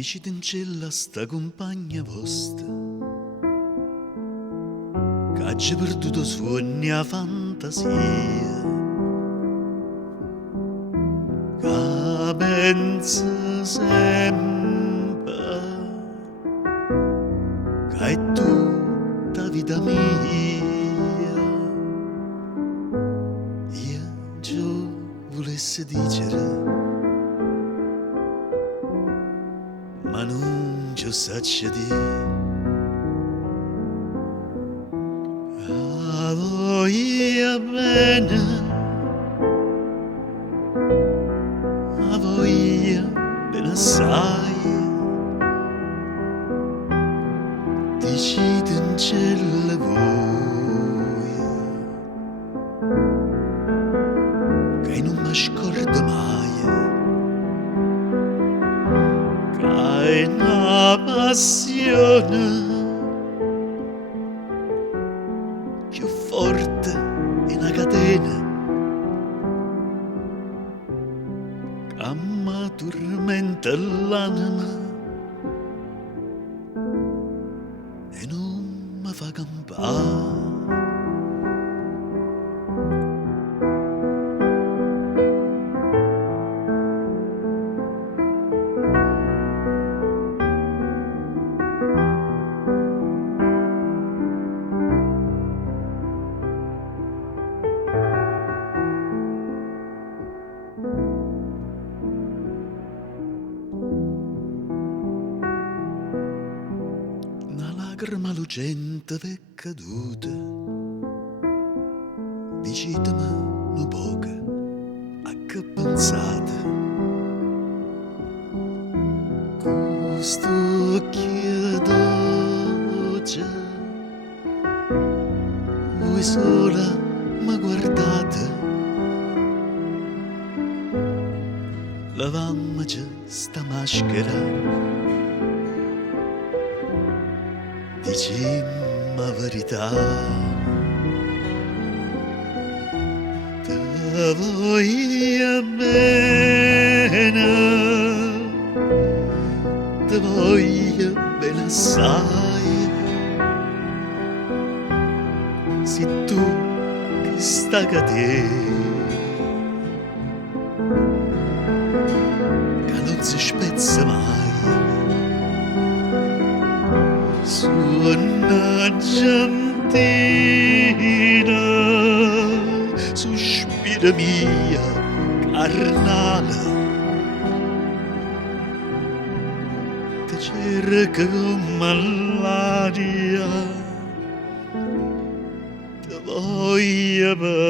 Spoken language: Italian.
Dicitencello sta compagna vostra che ha perduto sogni a fantasia, che pensa sempre che è tutta vita mia. Io ci volessi dire, ma non ci saccio dire. A voglia bene, a voglia bene assai, Dicitencello voi, che non mi scordo mai, che è una passione più forte di una catena che mi tormenta l'anima e non mi fa campare. Una lacrima lucente v'è caduta, dicitemi un poco a che pensate. Questo occhio dolce, voi sola mi guardate, lavammoci sta maschera, dicimmi la verità. Te voglio bene, te voglio bene assai, se tu che sta a te, che non si spezza mai. Suona gentina, sospira mia carnale, te cerca come l'aria, te voglio bene.